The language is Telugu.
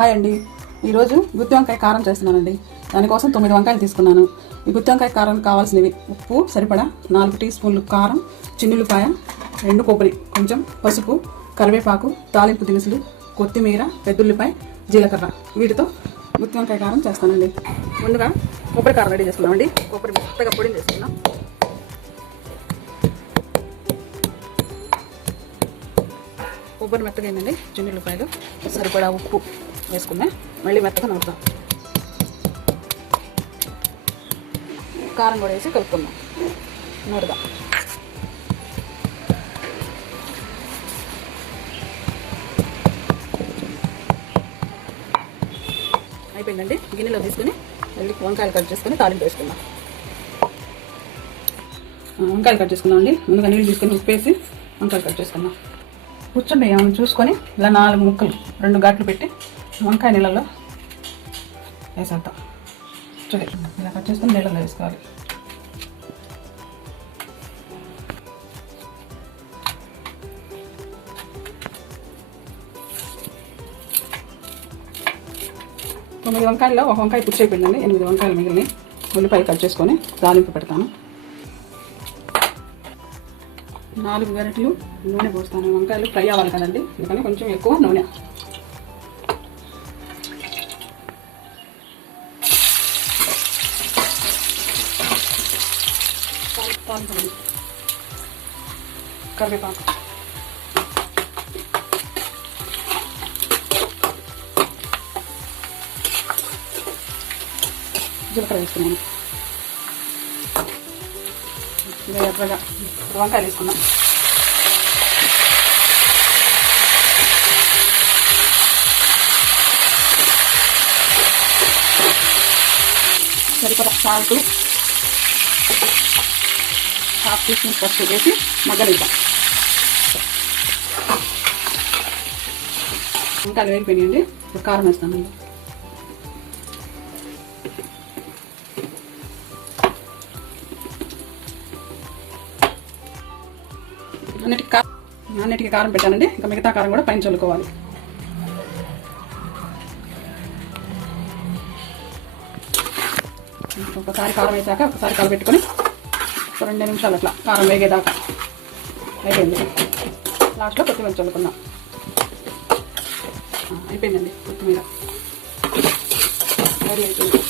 హాయ్ అండి. ఈరోజు గుత్తి వంకాయ కారం చేస్తున్నానండి. దానికోసం తొమ్మిది వంకాయలు తీసుకున్నాను. ఈ గుత్తి వంకాయ కారం కావాల్సినవి ఉప్పు సరిపడా నాలుగు టీ స్పూన్లు కారం చిన్నులపాయ రెండు కొబ్బరి కొంచెం పసుపు కరివేపాకు తాలింపు దినుసులు కొత్తిమీర పెద్దుల్లిపాయ జీలకర్ర. వీటితో గుత్తి వంకాయ కారం చేస్తానండి. ముందుగా కొబ్బరి కారం రెడీ చేసుకున్నామండి కొబ్బరి మెత్తగా పొడిని చేసుకున్నాం కొబ్బరి మెత్తగా ఏంటండి చిన్నులపాయలు సరిపడా ఉప్పు. వేసుకున్నా మళ్ళీ మెత్తగా నవ్వుతాం కారం కూడా వేసి కలుపుకుందాం. నూరుదాం. అయిపోయిందండి. గిన్నెలో తీసుకుని మళ్ళీ వంకాయలు కట్ చేసుకుని తాలింపు వేసుకుందాం. వంకాయలు కట్ చేసుకుందాం అండి. ముందుగా నీళ్ళు తీసుకొని ఉప్పేసి వంకాయలు కట్ చేసుకుందాం. కూర్చోండి ఏమైనా చూసుకొని ఇలా నాలుగు ముక్కలు రెండు గాట్లు పెట్టి వంకాయ నీళ్ళలో వేసేద్దాం. చూడండి ఇలా కట్ చేసుకొని నీళ్ళలో వేసుకోవాలి. తొమ్మిది వంకాయల్లో ఒక వంకాయ పుచ్చి అయిపోయిందండి. ఎనిమిది వంకాయలు మిగిలిన ఉల్లిపాయ కట్ చేసుకొని దాలింపు పెడతాను. నాలుగు వెరైటీలు నూనె పోస్తాను. వంకాయలు ఫ్రై అవ్వాలి కదండి. అందుకని కొంచెం ఎక్కువ నూనె. తాలింపండి. కరివేపాకు జీలకర్ర వేసుకున్నాను ఇలా ఎర్రగా వంకాయలు వేసుకున్నాం సరిపడ సాల్ట్ హాఫ్ టీ స్పూన్ పసుపు వేసి మగ్గనిద్దాం వంకాయలు వేగిపోయినాయండి ఇప్పుడు కారం వేస్తాను అన్నిటికి కారం అన్నిటికీ కారం పెట్టానండి. ఇంకా మిగతా కారం కూడా పైన చల్లుకోవాలి. ఒకసారి కారం వేసాక ఒకసారి కలబెట్టుకొని రెండు నిమిషాలు అట్లా. కారం వేగేదాకా. అయిపోయింది. లాస్ట్లో కొత్తిమీర చల్లుకుందాం. అయిపోయిందండి కొత్తిమీర. రెడీ అయిపోయింది.